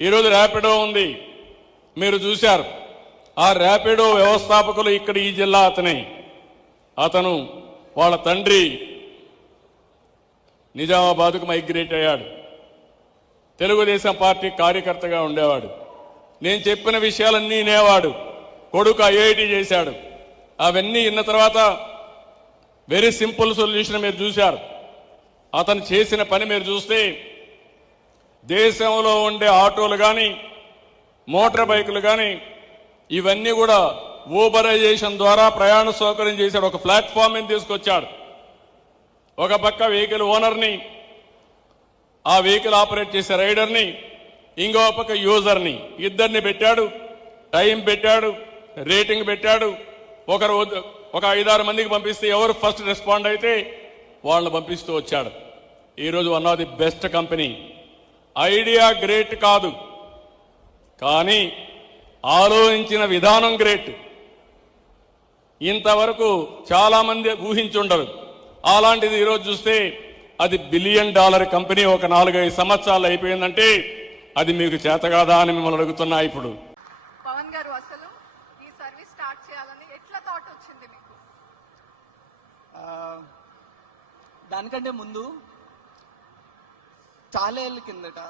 ఈరోజు ర్యాపిడో ఉంది, మీరు చూశారు. ఆ ర్యాపిడో వ్యవస్థాపకులు ఇక్కడ ఈ జిల్లా అతను వాళ్ళ తండ్రి నిజామాబాద్కు మైగ్రేట్ అయ్యాడు. తెలుగుదేశం పార్టీ కార్యకర్తగా ఉండేవాడు. నేను చెప్పిన విషయాలన్నీ వినేవాడు. కొడుకు ఐఐటి చేశాడు. అవన్నీ విన్న తర్వాత వెరీ సింపుల్ సొల్యూషన్ మీరు చూశారు. అతను చేసిన పని మీరు చూస్తే దేశంలో ఉండే ఆటోలు కానీ మోటార్ బైకులు కానీ ఇవన్నీ కూడా ఊబరైజేషన్ ద్వారా ప్రయాణ సౌకర్యం చేశాడు. ఒక ప్లాట్ఫామ్ తీసుకొచ్చాడు. ఒక పక్క వెహికల్ ఓనర్ని, ఆ వెహికల్ ఆపరేట్ చేసే రైడర్ని, ఇంకో పక్క యూజర్ని, ఇద్దరిని పెట్టాడు. టైం పెట్టాడు, రేటింగ్ పెట్టాడు. ఒక 5-6 మందికి పంపిస్తే ఎవరు ఫస్ట్ రెస్పాండ్ అయితే వాళ్ళని పంపిస్తూ వచ్చాడు. ఈరోజు one of the best company. Idea great కాదు, కానీ ఆలోచించిన విధానం గ్రేట్. ఇంతవరకు చాలా మంది ఊహించుండరు. అలాంటిది ఈరోజు చూస్తే అది $1 బిలియన్ కంపెనీ ఒక 4-5 సంవత్సరాలు అయిపోయిందంటే అది మీకు చేత కాదా అని మిమ్మల్ని అడుగుతున్నా. ఇప్పుడు పవన్ గారు, అసలు ఈ సర్వీస్ స్టార్ట్ చేయాలని ఎట్లా థాట్ వచ్చింది మీకు? దానికంటే ముందు చాలా ఏళ్ళ కిందట,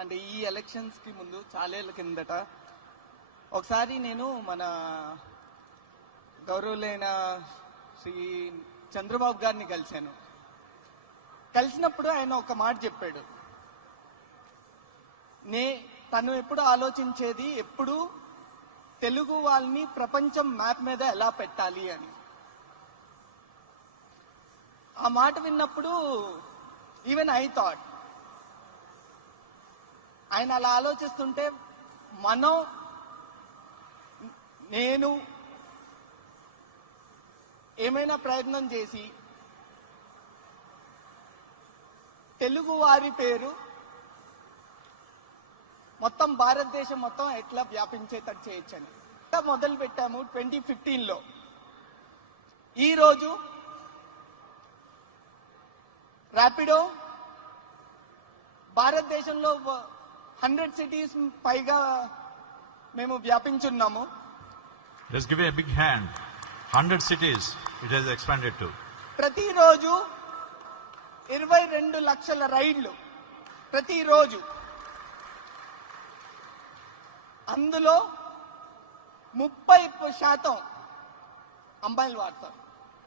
అంటే ఈ ఎలక్షన్స్ కి ముందు చాలా ఏళ్ళ కిందట ఒకసారి నేను మన గౌరవులైన శ్రీ చంద్రబాబు గారిని కలిసినప్పుడు ఆయన ఒక మాట చెప్పాడు. తను ఎప్పుడు ఆలోచించేది ఎప్పుడు తెలుగు వాళ్ళని ప్రపంచం మ్యాప్ మీద ఎలా పెట్టాలి అని. ఆ మాట విన్నప్పుడు ఈవెన్ ఐ థాట్, ఆయన అలా ఆలోచిస్తుంటే నేను ఏమైనా ప్రయత్నం చేసి తెలుగు వారి పేరు మొత్తం భారతదేశం మొత్తం ఎట్లా వ్యాపించేటట్టు చేయొచ్చని మొదలు పెట్టాము 2015లో. ఈరోజు ర్యాపిడో భారతదేశంలో 100 cities పైగా మేము వ్యాపించున్నాము. Let's give a big hand. 100 cities it has expanded to. ప్రతిరోజు 22 లక్షల రైళ్లు ప్రతిరోజు. అందులో 30% అమ్మాయిలు వాడతారు.